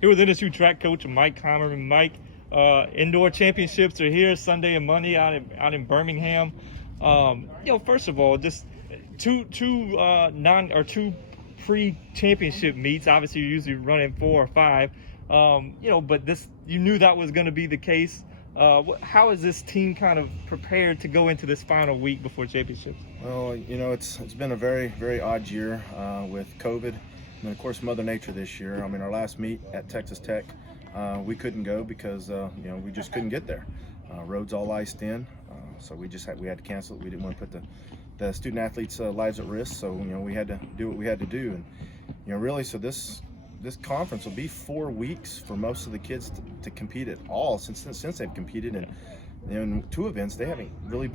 Here with NSU track coach Mike Heimerman. Mike, indoor championships are here Sunday and Monday out in Birmingham. First of all, just two pre-championship meets. Obviously, you're usually running 4 or 5. But this, you knew that was going to be the case. How is this team kind of prepared to go into this final week before championships? Well, it's been a very, very odd year with COVID. And of course, Mother Nature this year. I mean, our last meet at Texas Tech, we couldn't go because we just couldn't get there. Roads all iced in, so we had to cancel it. We didn't want to put the student athletes' lives at risk, so we had to do what we had to do. And really, so this conference will be 4 weeks for most of the kids to compete at all since they've competed. And in 2 events, they haven't really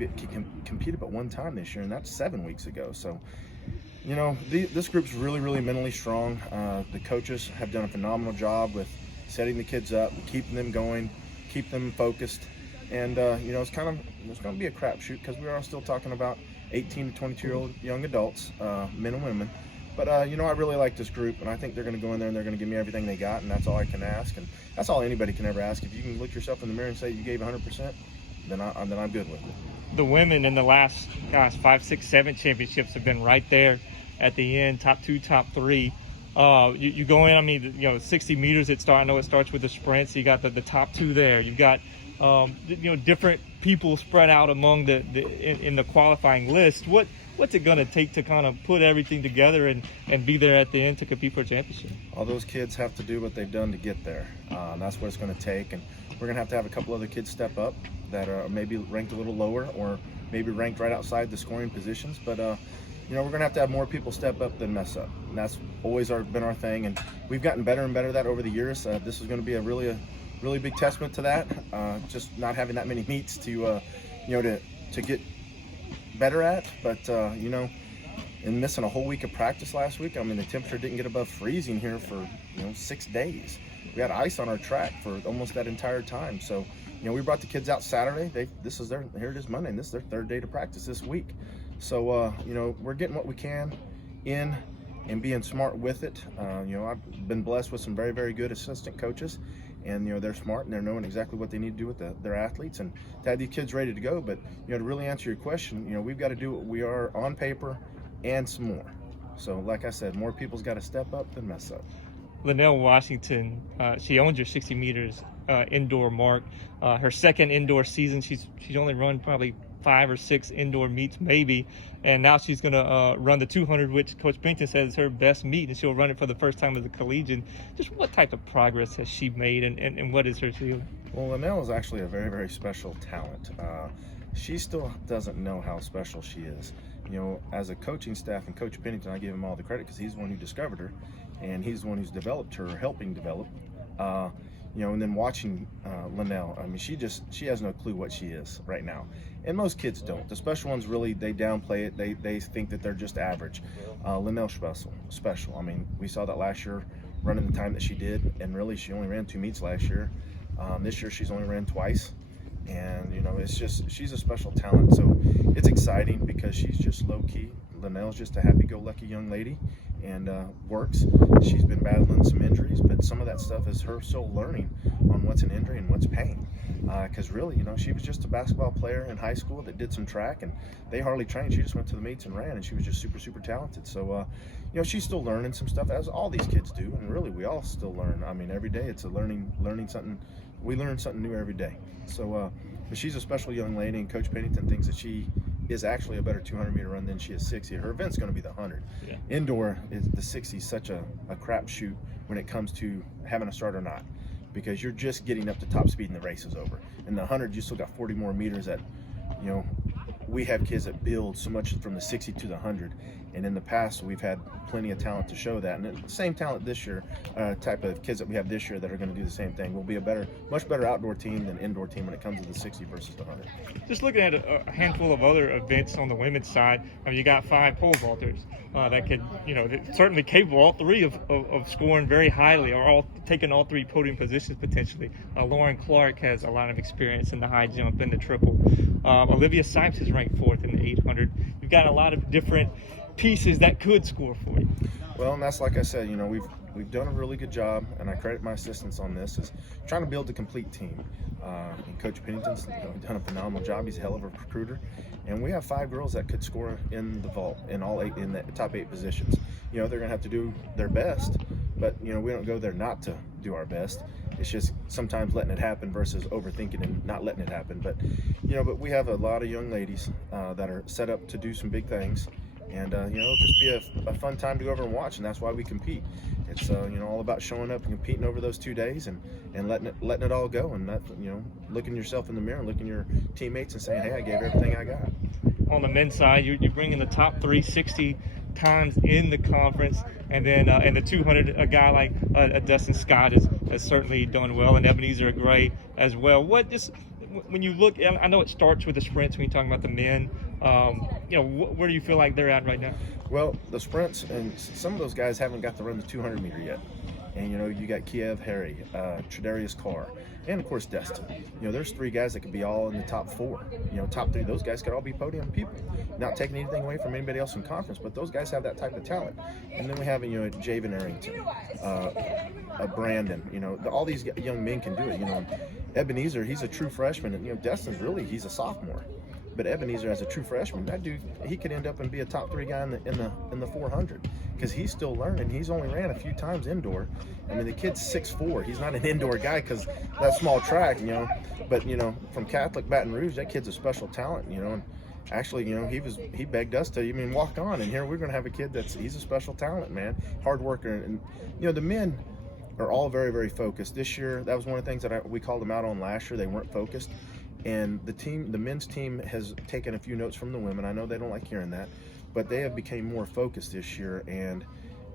competed but one time this year, and that's 7 weeks ago. So. This group's really, really mentally strong. The coaches have done a phenomenal job with setting the kids up, keeping them going, keep them focused. And, it's going to be a crapshoot because we are still talking about 18 to 22-year-old young adults, men and women. But, I really like this group, and I think they're going to go in there and they're going to give me everything they got, and that's all I can ask. And that's all anybody can ever ask. If you can look yourself in the mirror and say you gave 100%, then I'm good with it. The women in the last 5, 6, 7 championships have been right there at the end, top 2, top 3. You go in, 60 meters I know it starts with the sprint, so you got the top 2 there. You've got different people spread out among in the qualifying list. What's it going to take to kind of put everything together and be there at the end to compete for a championship? All those kids have to do what they've done to get there. That's what it's going to take, and we're going to have a couple other kids step up that are maybe ranked a little lower or maybe ranked right outside the scoring positions. But we're going to have more people step up than mess up, and that's always been our thing. And we've gotten better and better at that over the years. This is going to be a really big testament to that. Just not having that many meets to get better at, but and missing a whole week of practice last week. I mean, the temperature didn't get above freezing here for 6 days. We had ice on our track for almost that entire time. So we brought the kids out Saturday. Here it is Monday, and this is their 3rd day to practice this week. So we're getting what we can in and being smart with it. I've been blessed with some very, very good assistant coaches, and they're smart and they're knowing exactly what they need to do with their athletes and to have these kids ready to go. But to really answer your question, we've got to do what we are on paper and some more. So like I said, more people's got to step up than mess up. Linnell Washington, she owns your 60 meters indoor mark. Her 2nd indoor season, she's only run probably 5 or 6 indoor meets maybe, and now she's going to run the 200, which Coach Pennington says is her best meet, and she'll run it for the first time as a collegian. Just what type of progress has she made, and what is her ceiling? Well, Linnell is actually a very, very special talent. She still doesn't know how special she is. As a coaching staff and Coach Pennington, I give him all the credit because he's the one who discovered her, and he's the one who's developed her, helping develop. And then watching Linnell, I mean, she has no clue what she is right now. And most kids don't. The special ones really, they downplay it. They think that they're just average. Linnell's special. I mean, we saw that last year running the time that she did, and really she only ran 2 meets last year. This year she's only ran twice. And, she's a special talent. So it's exciting because she's just low-key. Linnell's just a happy-go-lucky young lady and works. She's been battling some injuries, but some of that stuff is her still learning on what's an injury and what's pain. Because really, she was just a basketball player in high school that did some track, and they hardly trained. She just went to the meets and ran, and she was just super, super talented. So, she's still learning some stuff, as all these kids do, and really we all still learn. I mean, every day it's a learning something. We learn something new every day. So, but she's a special young lady, and Coach Pennington thinks that she is actually a better 200-meter run than she is 60. Her event's going to be the 100. Yeah. Indoor, the 60 is such a crapshoot when it comes to having a start or not, because you're just getting up to top speed and the race is over. In the 100, you still got 40 more meters that, we have kids that build so much from the 60 to the 100. And in the past, we've had plenty of talent to show that. And the same talent this year, type of kids that we have this year that are going to do the same thing. We'll be a much better outdoor team than indoor team when it comes to the 60 versus the 100. Just looking at a handful of other events on the women's side, I mean, you got 5 pole vaulters that could, certainly capable, all 3 of scoring very highly, or all taking all 3 podium positions potentially. Lauren Clark has a lot of experience in the high jump and the triple. Olivia Sipes is ranked 4th in the 800. You've got a lot of different pieces that could score for you. Well, and that's like I said, we've we've done a really good job, and I credit my assistants on this, is trying to build a complete team. And Coach Pennington's done a phenomenal job. He's a hell of a recruiter, and we have 5 girls that could score in the vault in all 8 in the top 8 positions. They're going to have to do their best, but we don't go there not to do our best. It's just sometimes letting it happen versus overthinking and not letting it happen. But but we have a lot of young ladies that are set up to do some big things. And it'll just be a fun time to go over and watch, and that's why we compete. It's all about showing up and competing over those 2 days and letting it all go, and not looking yourself in the mirror and looking your teammates and saying, hey, I gave everything I got. On the men's side, you bring in the top 360 times in the conference, and then in the 200, a guy like Dustin Scott is certainly done well, and Ebenezer great as well. When you look, I know it starts with the sprints when you're talking about the men. Where do you feel like they're at right now? Well, the sprints, and some of those guys haven't got to run the 200 meter yet. And you got Kiev Harry, Tredarius Carr, and of course Destin. There's 3 guys that could be all in the top 4. Top 3. Those guys could all be podium people. Not taking anything away from anybody else in conference, but those guys have that type of talent. And then we have Javen Arrington, Brandon. All these young men can do it. Ebenezer, he's a true freshman, and Destin's he's a sophomore. But Ebenezer, as a true freshman, that dude, he could end up and be a top 3 guy in the 400 because he's still learning. He's only ran a few times indoor. I mean, the kid's 6'4". He's not an indoor guy because that small track, But from Catholic Baton Rouge, that kid's a special talent, And actually, he begged us to walk on, and here we're going to have a kid he's a special talent, man, hard worker, and the men are all very, very focused. This year, that was one of the things that we called them out on last year. They weren't focused. And the men's team has taken a few notes from the women. I know they don't like hearing that, but they have become more focused this year, and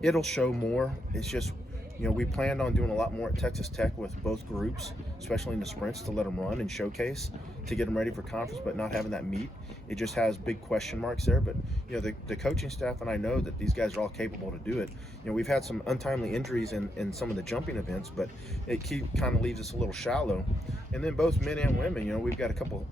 it'll show more. It's just, we planned on doing a lot more at Texas Tech with both groups, especially in the sprints, to let them run and showcase to get them ready for conference, but not having that meet. It just has big question marks there. But, the coaching staff, and I know that these guys are all capable to do it. We've had some untimely injuries in some of the jumping events, but it kind of leaves us a little shallow. And then both men and women, we've got a couple,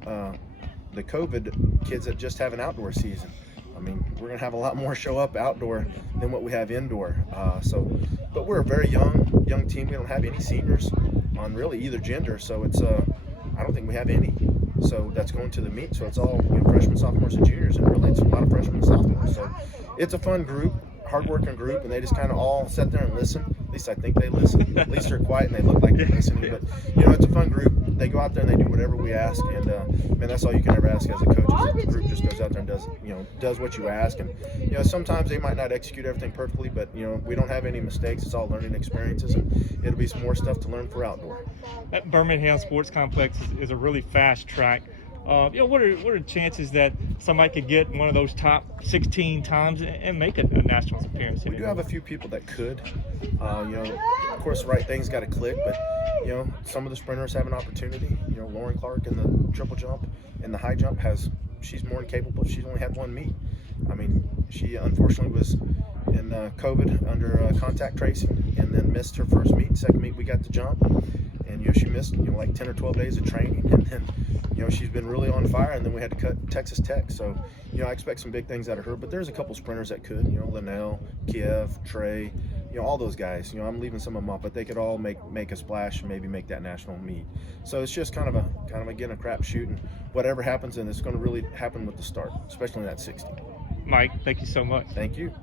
the COVID kids that just have an outdoor season. I mean, we're going to have a lot more show up outdoor than what we have indoor. But we're a very young team. We don't have any seniors on really either gender. So it's, I don't think we have any. So that's going to the meet. So it's all freshmen, sophomores, and juniors, and really it's a lot of freshmen and sophomores. So it's a fun group, hard-working group, and they just kind of all sit there and listen. At least I think they listen. At least they're quiet and they look like they're listening. But it's a fun group. They go out there and they do whatever we ask, and man, that's all you can ever ask as a coach. Is the group just goes out there and does what you ask, and sometimes they might not execute everything perfectly, but we don't have any mistakes. It's all learning experiences, and it'll be some more stuff to learn for outdoor. That Birmingham Sports Complex is a really fast track. What are the chances that somebody could get one of those top 16 times and make a national appearance? We do have a few people that could. Of course, the right thing's got to click, but some of the sprinters have an opportunity. Lauren Clark in the triple jump and the high jump she's more than capable. She's only had 1 meet. I mean, she unfortunately was in COVID under contact tracing and then missed her first meet. Second meet, we got to jump, and she missed like 10 or 12 days of training, and then she's been really on fire, and then we had to cut Texas Tech. So I expect some big things out of her, but there's a couple sprinters that could, Linnell, Kiev, Trey, all those guys. I'm leaving some of them off, but they could all make a splash and maybe make that national meet. So it's just kind of again a crapshoot, and whatever happens, and it's going to really happen with the start, especially in that 60. Mike, thank you so much. Thank you.